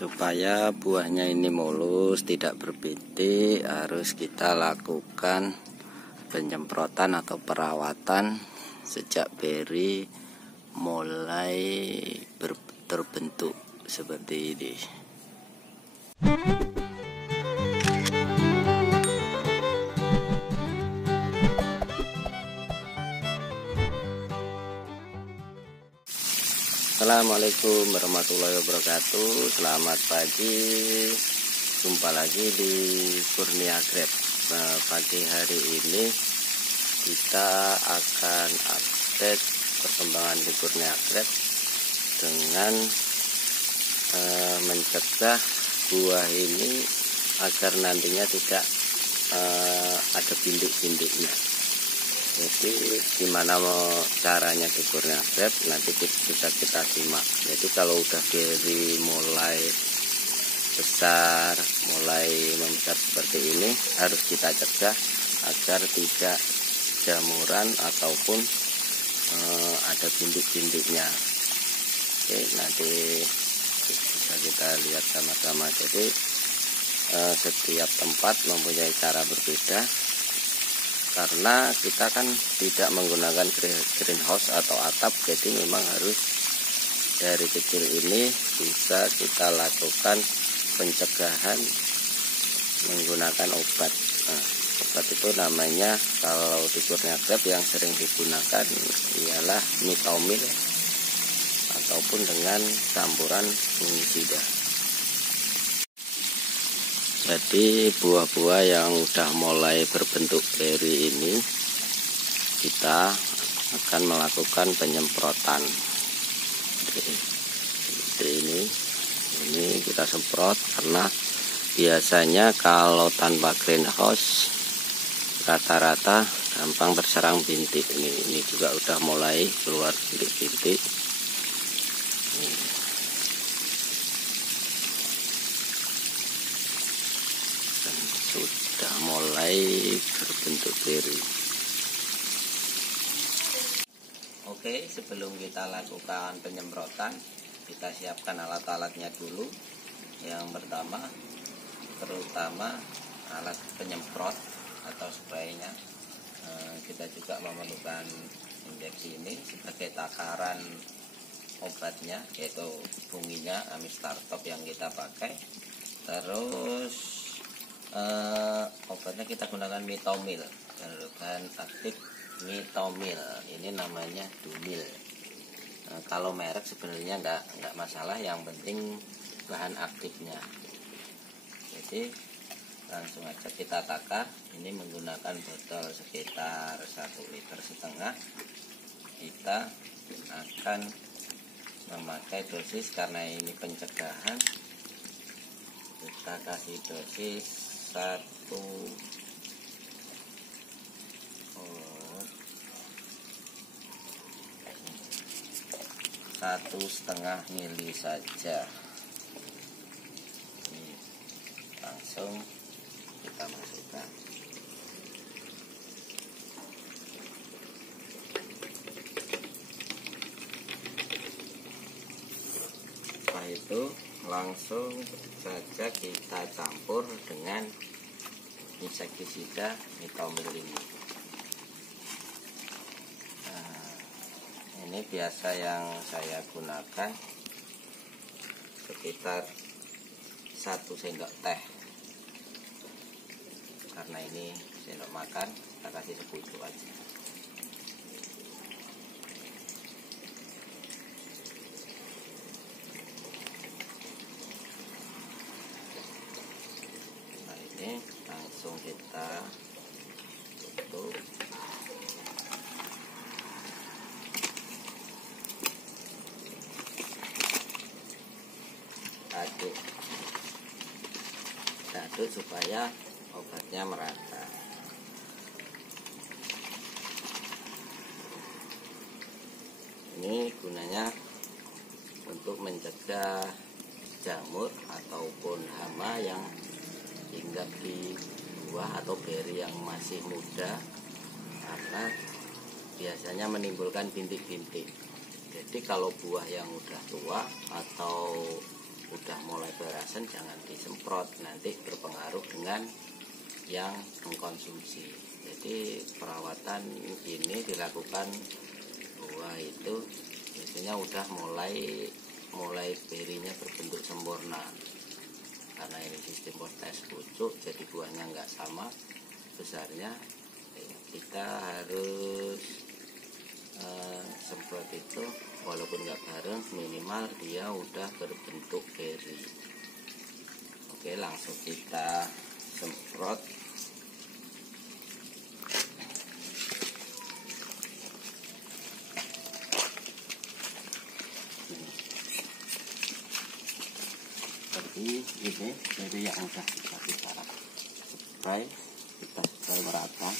Supaya buahnya ini mulus, tidak berbintik, harus kita lakukan penyemprotan atau perawatan sejak beri mulai terbentuk seperti ini. Assalamualaikum warahmatullahi wabarakatuh. Selamat pagi. Jumpa lagi di Kurnia Grab. Nah, pagi hari ini kita akan update perkembangan di Kurnia Grab dengan mencegah buah ini agar nantinya tidak ada bintik-bintiknya. Jadi gimana caranya di Kurnia Grab nanti bisa kita simak. Jadi kalau udah beri mulai besar, mulai membesar seperti ini, harus kita cegah agar tidak jamuran ataupun ada bintik-bintiknya. Oke, nanti bisa kita lihat sama-sama. Jadi setiap tempat mempunyai cara berbeda, karena kita kan tidak menggunakan greenhouse atau atap, jadi memang harus dari kecil ini bisa kita lakukan pencegahan menggunakan obat. Nah, obat itu namanya kalau di Kurnia Grab yang sering digunakan ialah Mitomil ataupun dengan campuran fungisida. Jadi buah-buah yang udah mulai berbentuk beri ini kita akan melakukan penyemprotan. Seperti ini kita semprot, karena biasanya kalau tanpa greenhouse rata-rata gampang terserang bintik. Ini juga udah mulai keluar bintik-bintik. Sudah mulai berbentuk beri. Oke, sebelum kita lakukan penyemprotan, kita siapkan alat-alatnya dulu. Yang pertama, terutama alat penyemprot atau spraynya. Kita juga memerlukan injeksi ini sebagai takaran obatnya, yaitu funginya Amistartop yang kita pakai. Terus obatnya kita gunakan Mitomil, bahan aktif Mitomil. Ini namanya Dumil. Kalau merek sebenarnya nggak masalah, yang penting bahan aktifnya. Jadi langsung aja kita takar. Ini menggunakan botol sekitar 1,5 liter. Kita akan memakai dosis, karena ini pencegahan, kita kasih dosis 1,5 mili saja. Ini langsung kita masukkan. Setelah itu langsung saja kita campur dengan insektisida Mitomil ini. Ini biasa yang saya gunakan sekitar 1 sendok teh, karena ini sendok makan, kita kasih segitu aja. Nah, ini langsung kita tutup. Aduk supaya obatnya merata. Ini gunanya untuk mencegah jamur ataupun hama yang hinggap di buah atau beri yang masih muda, karena biasanya menimbulkan bintik-bintik. Jadi kalau buah yang udah tua atau udah mulai pemerasan jangan disemprot, nanti berpengaruh dengan yang mengkonsumsi. Jadi perawatan ini dilakukan buah itu biasanya udah mulai berinya berbentuk sempurna, karena ini sistem potes pucuk, jadi buahnya nggak sama besarnya. Kita harus semprot itu walaupun nggak bareng, minimal dia udah berbentuk beri. Oke, langsung kita semprot. Seperti ini, jadi yang udah kita spray, kita spray merata.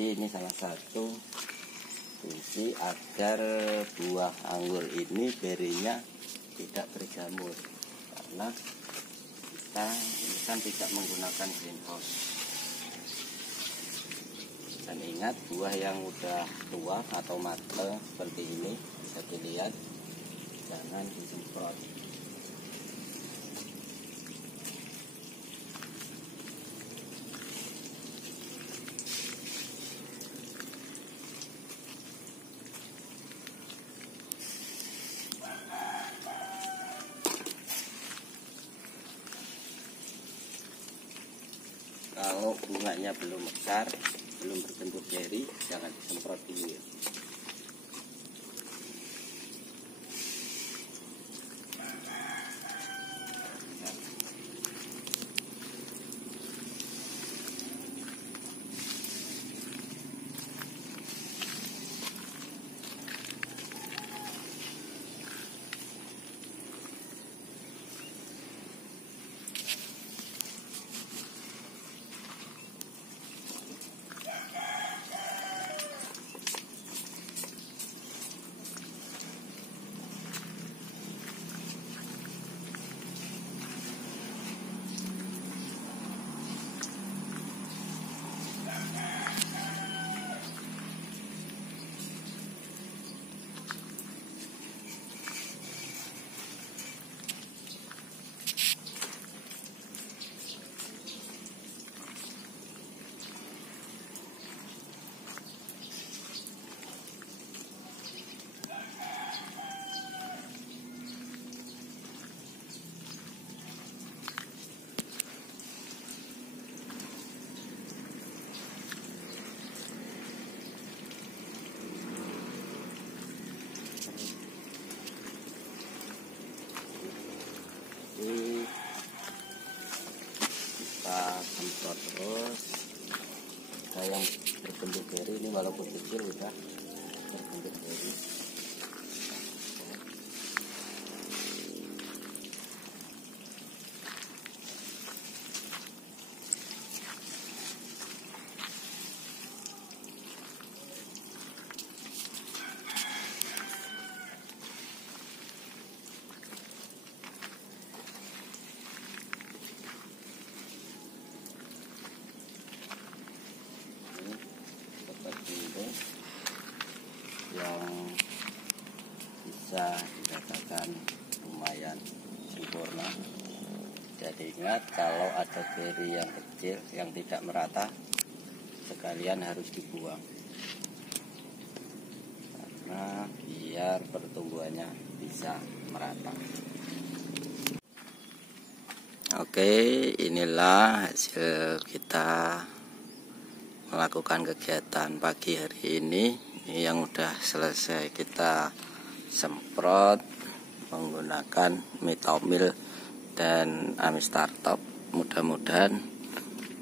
Ini salah satu fungsi agar buah anggur ini berinya tidak berjamur, karena kita ini kan tidak menggunakan greenhouse. Dan ingat, buah yang udah tua atau matang seperti ini bisa dilihat, jangan disemprot. Kalau bunganya belum mekar, belum berbentuk beri, jangan disemprot dulu ya. Kita semprot terus. Nah, yang berbentuk beri ini walaupun kecil udah berbentuk beri. Yang bisa dikatakan lumayan sempurna. Jadi ingat, kalau ada beri yang kecil yang tidak merata, sekalian harus dibuang, karena biar pertumbuhannya bisa merata. Oke, inilah hasil kita melakukan kegiatan pagi hari ini. Yang udah selesai kita semprot menggunakan Mitomil dan Amistartop. Mudah-mudahan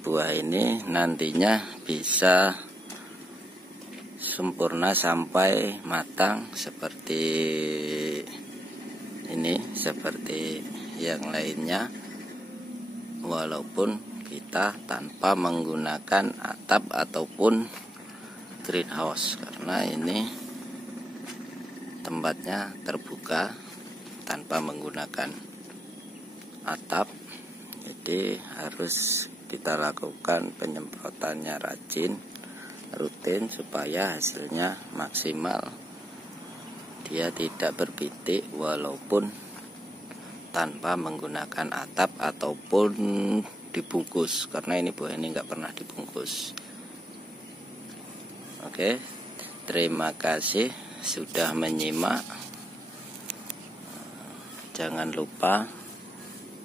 buah ini nantinya bisa sempurna sampai matang seperti ini, seperti yang lainnya, walaupun kita tanpa menggunakan atap ataupun greenhouse, karena ini tempatnya terbuka tanpa menggunakan atap. Jadi harus kita lakukan penyemprotannya rutin supaya hasilnya maksimal. dia tidak berpitik walaupun tanpa menggunakan atap ataupun dibungkus, karena ini buah ini nggak pernah dibungkus. Oke, terima kasih sudah menyimak. Jangan lupa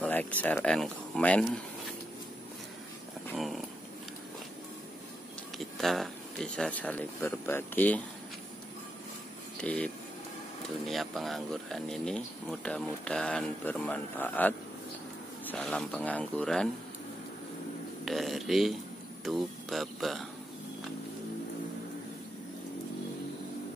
like, share, and comment. Kita bisa saling berbagi di dunia pengangguran ini. Mudah-mudahan bermanfaat. Salam pengangguran dari Tu Baba.